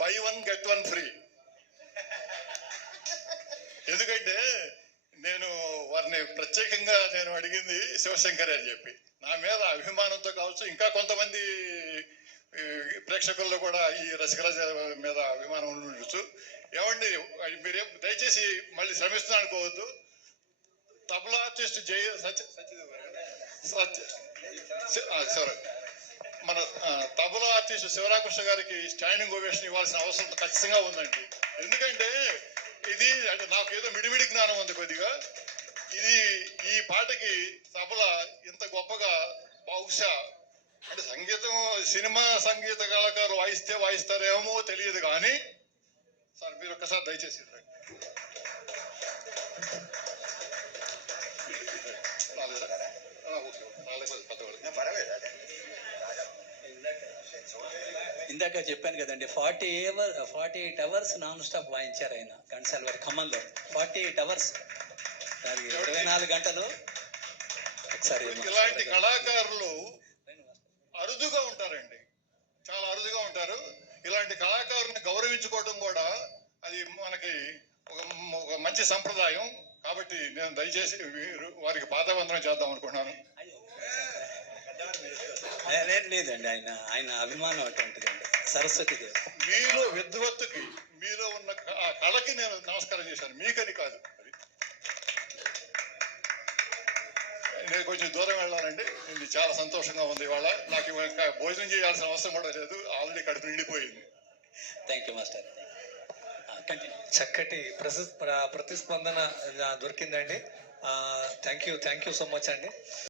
Buy one get one free ఎందుకంటే నేను వారిని ప్రత్యేకంగా నేను అడిగింది శివశంకర్ అని చెప్పి. నా మీద అభిమానంతో కావచ్చు ఇంకా కొంతమంది ప్రేక్షకుల్లో కూడా ఈ రసికరాజ మీద అభిమానం ఉండొచ్చు. ఏమండి మీరు దయచేసి మళ్ళీ శ్రమిస్తున్నాను అనుకోవద్దు. Tabla artist Jaya Satya Satyadev Satya sorry. Tabla artist Sivaramakrishna గారికి స్టాండింగ్ ఓవేషన్ ఇవ్వాల్సిన అవసరం ఖచ్చితంగా ఉందండి. ఎందుకంటే ఇది అంటే నాకు ఏదో మిడిమిడి జ్ఞానం ఉంది కొద్దిగా. ఇది ఈ పాటకి తబల ఇంత గొప్పగా బహుశా అంటే సంగీతం సినిమా సంగీత కళాకారు వాయిస్తే వాయిస్తారేమో తెలియదు కానీ సార్ మీరు ఒక్కసారి దయచేసి పర్వాలేదు ఇందాక చెప్పాను కదండి forty hour forty eight hours non stop వాయించారు ఆయన ఘంటసాల వారి ఖమ్మంలో. Forty eight hours. దానికి ఇరవై నాలుగు గంటలు. ఒకసారి ఇలాంటి కళాకారులు అరుదుగా ఉంటారండి. చాలా అరుదుగా ఉంటారు. ఇలాంటి కళాకారుని గౌరవించుకోవడం కూడా అది మనకి ఒక ఒక మంచి సంప్రదాయం. కాబట్టి నేను దయచేసి వీరు- వారికి పాదవందనం చేద్దాం అనుకుంటున్నాను. లే- లే- లేదండి. ఆయన ఆయన అభిమానం అటువంటిదండి. సరస్వతి దేవి. మీలో విద్వత్తుకి మీలో ఉన్న ఆ కళకి నేను నమస్కారం చేశాను. మీకని కాదు. అది. నేను కొంచెం దూరం వెళ్ళాలండి. ఇది చాలా సంతోషంగా ఉంది ఇవాళ. నాకు ఇవాళ ఇంకా భోజనం చేయాల్సిన అవసరం కూడా లేదు. ఆల్రెడీ కడుపు నిండిపోయింది. థ్యాంక్ యూ మాస్టర్ చక్కటి ప్రసి ప్ర- ప్రతిస్పందన ఆ, దొరికిందండి. Thank you thank you so much అండి.